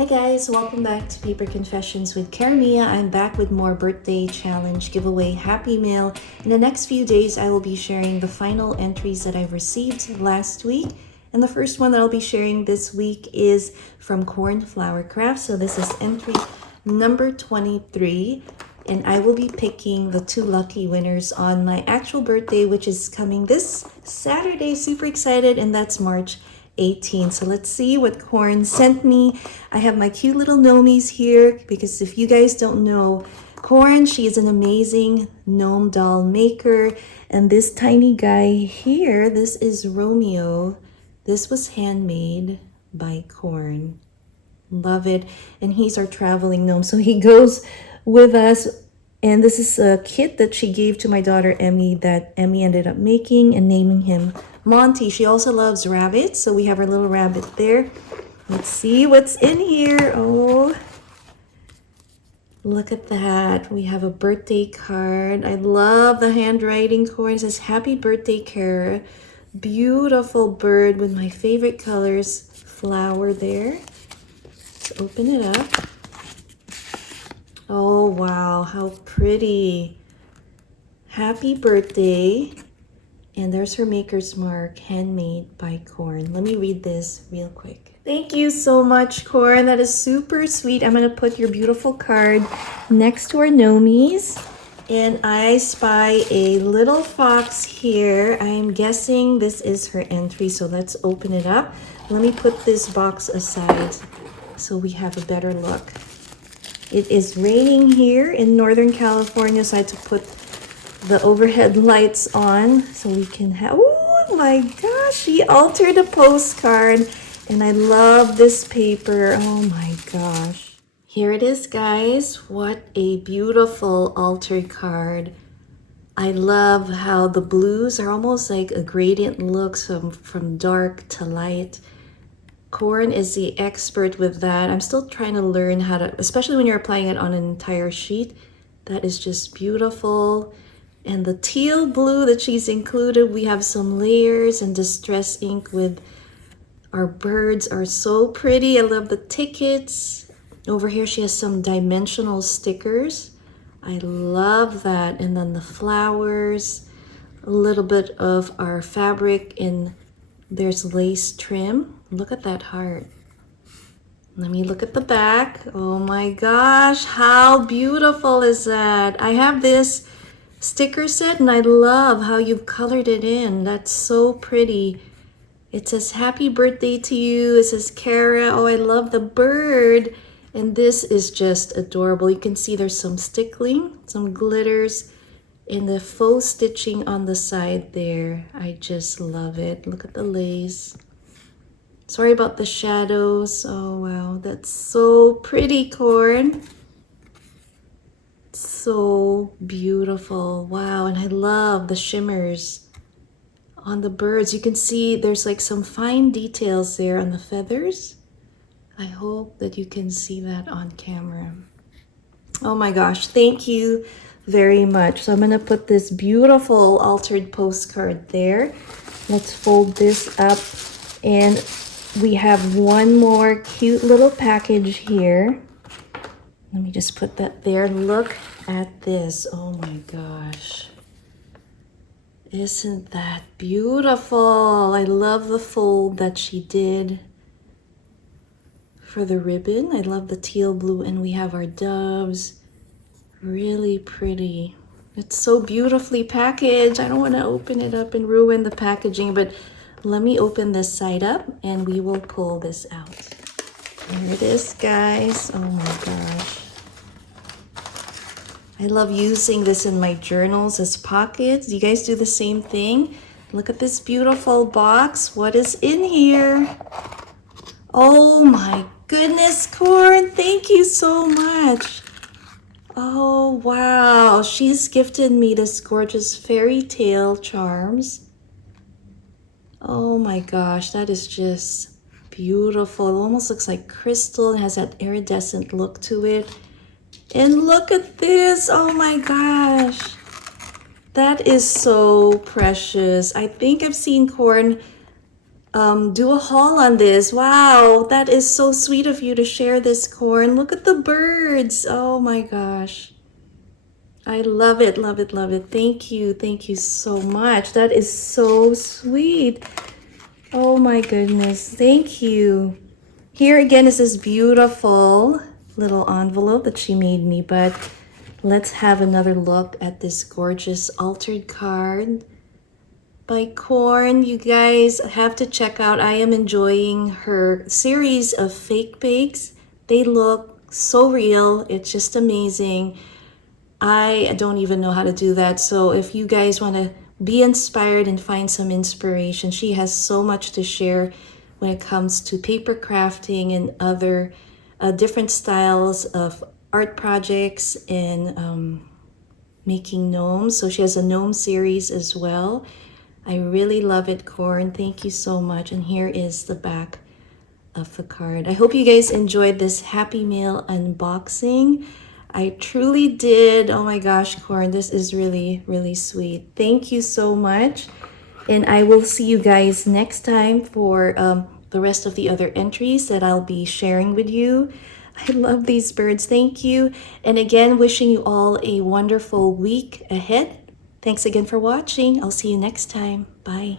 Hi guys, welcome back to Paper Confessions with Karamia. I'm back with more birthday challenge giveaway Happy Mail. In the next few days, I will be sharing the final entries that I've received last week. And the first one that I'll be sharing this week is from Cornflower Craft. So this is entry number 23. And I will be picking the 2 lucky winners on my actual birthday, which is coming this Saturday. Super excited, and that's March 18. So let's see what Corn sent me. I have my cute little gnomies here because if you guys don't know, Corn, she is an amazing gnome doll maker. And this tiny guy here, this is Romeo. This was handmade by Corn. Love it. And he's our traveling gnome, so he goes with us. And this is a kit that she gave to my daughter Emmy that Emmy ended up making and naming him Monty. She also loves rabbits, so we have our little rabbit there. Let's see what's in here. Oh, look at that. We have a birthday card. I love the handwriting. Corn. It says, "Happy birthday, Kara." Beautiful bird with my favorite colors. Flower there. Let's open it up. Oh, wow, how pretty. Happy birthday. And there's her maker's mark, handmade by Corn. Let me read this real quick. Thank you so much, Corn. That is super sweet. I'm going to put your beautiful card next to our gnomies. And I spy a little fox here. I'm guessing this is her entry, so let's open it up. Let me put this box aside so we have a better look. It is raining here in Northern California, so I had to put the overhead lights on so we can have... Oh my gosh, she altered a postcard, and I love this paper. Oh my gosh. Here it is, guys. What a beautiful altered card. I love how the blues are almost like a gradient look, from dark to light. Corn is the expert with that. I'm still trying to learn how to, especially when you're applying it on an entire sheet. That is just beautiful. And the teal blue that she's included, we have some layers and distress ink with our birds are so pretty. I love the tickets. Over here she has some dimensional stickers. I love that. And then the flowers, a little bit of our fabric, and there's lace trim. Look at that heart. Let me look at the back. Oh my gosh, how beautiful is that? I have this sticker set and I love how you've colored it in. That's so pretty. It says happy birthday to you. It says Kara. Oh, I love the bird. And this is just adorable. You can see there's some stickling, some glitters, and the faux stitching on the side there. I just love it. Look at the lace. Sorry about the shadows. Oh, wow. That's so pretty, Corn. So beautiful. Wow. And I love the shimmers on the birds. You can see there's like some fine details there on the feathers. I hope that you can see that on camera. Oh my gosh. Thank you very much. So I'm going to put this beautiful altered postcard there. Let's fold this up, and we have one more cute little package here. Let me just put that there. Look at this. Oh my gosh. Isn't that beautiful? I love the fold that she did for the ribbon. I love the teal blue, and we have our doves. Really pretty. It's so beautifully packaged. I don't want to open it up and ruin the packaging, but let me open this side up and we will pull this out. Here it is, guys. Oh my gosh. I love using this in my journals as pockets. Do you guys do the same thing? Look at this beautiful box. What is in here? Oh my goodness, Corn. Thank you so much. Oh, wow. She's gifted me this gorgeous fairy tale charms. Oh my gosh, that is just beautiful. It almost looks like crystal. It has that iridescent look to it. And look at this. Oh my gosh. That is so precious. I think I've seen Corn do a haul on this. Wow, that is so sweet of you to share this, Corn. Look at the birds. Oh my gosh. I love it, love it, love it. Thank you so much. That is so sweet. Oh my goodness, thank you. Here again is this beautiful little envelope that she made me, but let's have another look at this gorgeous altered card by Corn. You guys have to check out. I am enjoying her series of fake bakes. They look so real. It's just amazing. I don't even know how to do that. So if you guys want to be inspired and find some inspiration, she has so much to share when it comes to paper crafting and other different styles of art projects and making gnomes. So she has a gnome series as well. I really love it, Corn. Thank you so much. And here is the back of the card. I hope you guys enjoyed this Happy Meal unboxing. I truly did. Oh my gosh, Corn, this is really, really sweet. Thank you so much. And I will see you guys next time for the rest of the other entries that I'll be sharing with you. I love these birds. Thank you. And again, wishing you all a wonderful week ahead. Thanks again for watching. I'll see you next time. Bye.